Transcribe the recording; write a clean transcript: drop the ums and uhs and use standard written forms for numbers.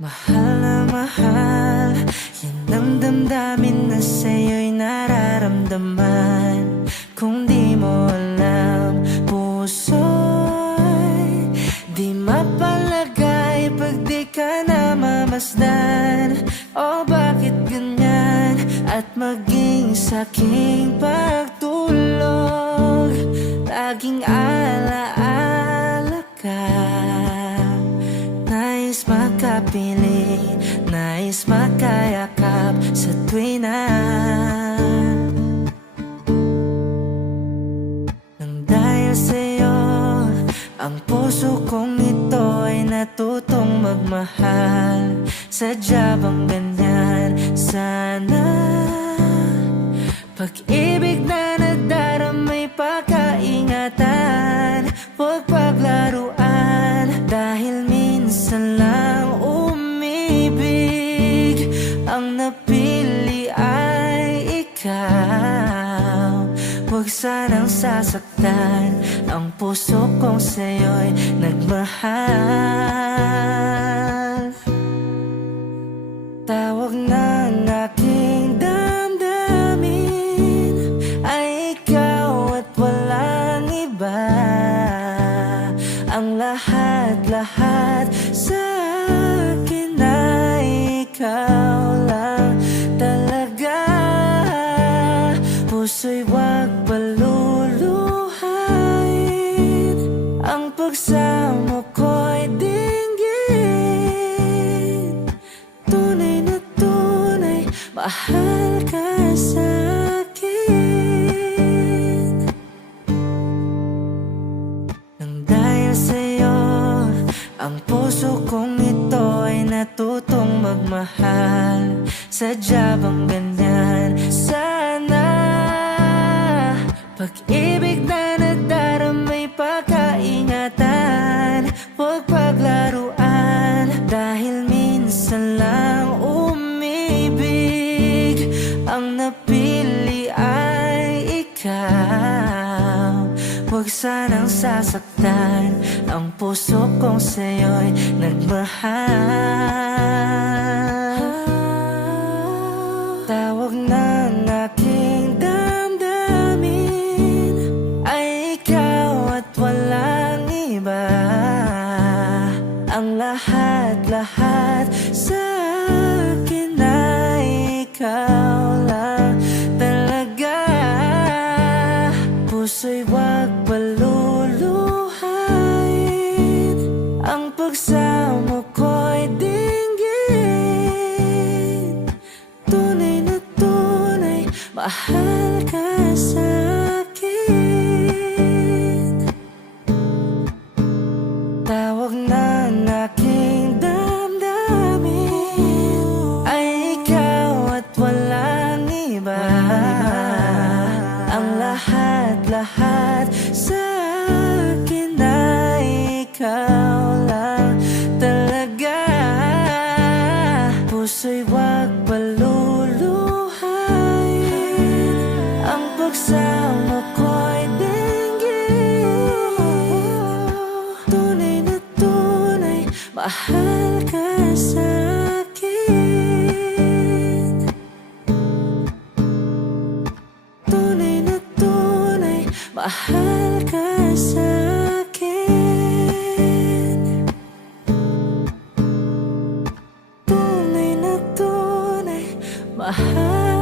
Mahal na mahal, yan ang damdamin na sa'yo'y nararamdaman. Kung di mo alam, puso'y di mapalagay pag di ka namamasdan. O bakit ganyan? At maging sa'king pagtulog, laging alaala ka. Nais makapiling, nais makayakap sa tuwi na nang dahil sa'yo, ang puso kong ito ay natutong magmahal. Sadya bang ganyan? Sana pag-ibig na nadaramay pagkaingatan, huwag paglaruan. Dahil minsan lang umibig, ang napili ay ikaw. Huwag sanang sasaktan ang puso kong sa'yo'y nagmahal. Tawag ng aking damdamin ay ikaw at walang iba. Ang lahat-lahat sa akin ay ikaw lang talaga. Puso'y huwag paluluhain, ang pagsamo ko'y dinggin. Tunay na tunay, mahal ka sa'kin. Nang dahil sa'yo, ang puso kong ito ay natutong magmahal. Sadya bang ganyan? Sana pag-ibig na nadaramay pagkaingatan, huwag paglaruan. Dahil minsan lang umibig, ang napili ay ikaw. Huwag sanang sasaktan ang puso kong sa'yo'y nagmahal. Tawag ng aking damdamin ay ikaw at walang iba. Ang lahat-lahat sa akin ay ikaw lang talaga. Puso'y huwag paluluhain, ang pagsamo ko'y dinggin. Tunay na tunay, mahal ka sa'kin. Tawag ng aking damdamin ay ikaw at walang iba. Ang lahat-lahat sa akin ay ikaw lang talaga. Puso'y huwag paluluhain, ang pagsamo ko'y dinggin. Tunay na tunay, mahal ka sa'kin. Tunay na tunay, mahal ka sa'kin. Tunay na tunay, mahal